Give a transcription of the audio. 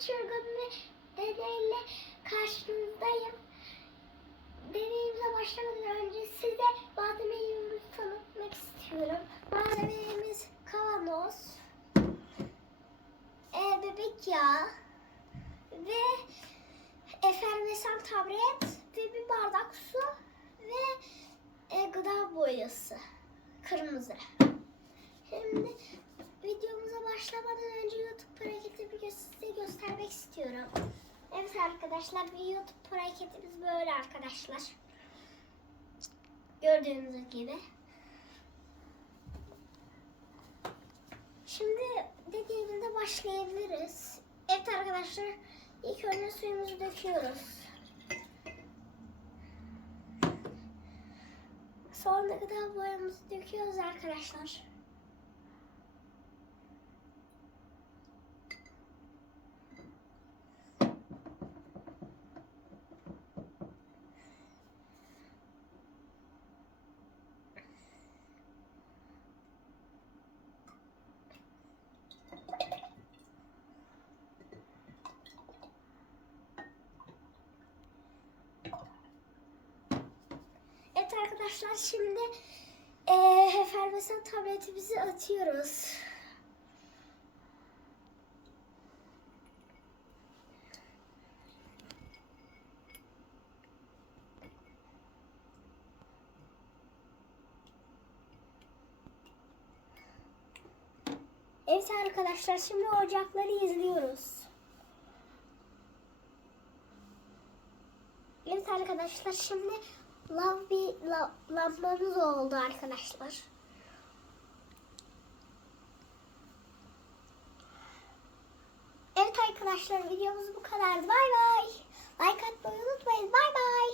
Çılgın ve dedeyle karşınızdayım. Deneyimize başlamadan önce size malzemelerimizi tanıtmak istiyorum. Malzemelerimiz kavanoz, e, bebek yağı ve efervesan tablet ve bir bardak su ve e, gıda boyası kırmızı. Şimdi videomuza başlamadan önce YouTube hareketimi size göstermek istiyorum. Evet arkadaşlar YouTube hareketimiz böyle arkadaşlar. Gördüğünüz gibi. Şimdi dediğimizde başlayabiliriz. Evet arkadaşlar ilk önce suyumuzu döküyoruz. Sonra gıda boyamızı döküyoruz arkadaşlar. Arkadaşlar şimdi eee efervesan tabletimizi atıyoruz. Evet arkadaşlar şimdi ocakları izliyoruz. Evet arkadaşlar şimdi lav bir la, lambamız oldu arkadaşlar. Evet arkadaşlar videomuz bu kadardı. Bay bay. Like atmayı unutmayın. Bay bay.